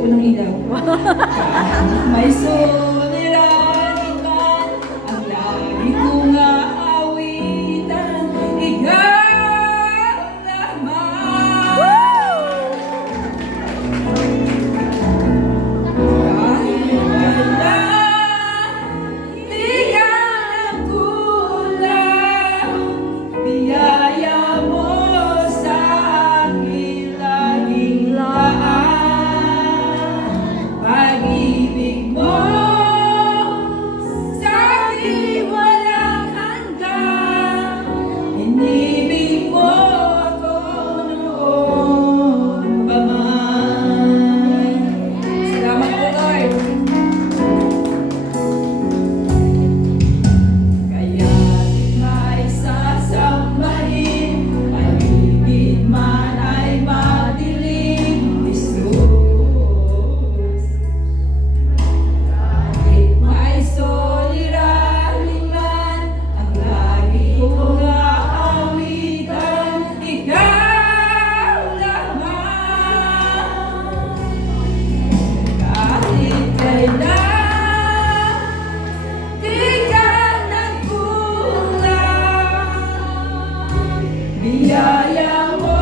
unang ilaw. Kahit may suliranin, ang lagi kong aawitan, ikaw naman. Kahit kailan, di ka nagkulang, biyaya mo sa aking laging laan. Pag-ibig mo sa aking walang hanggan, inibig mo ako noon pa man. Salamat po, Lord. Kaya may sasambahin, paligid man ay madilim, Jesus. Kahit may suliranin man, ang lagi kong aawitan, ikaw lamang. Kahit kailan, di ka nagkulang, biyaya mo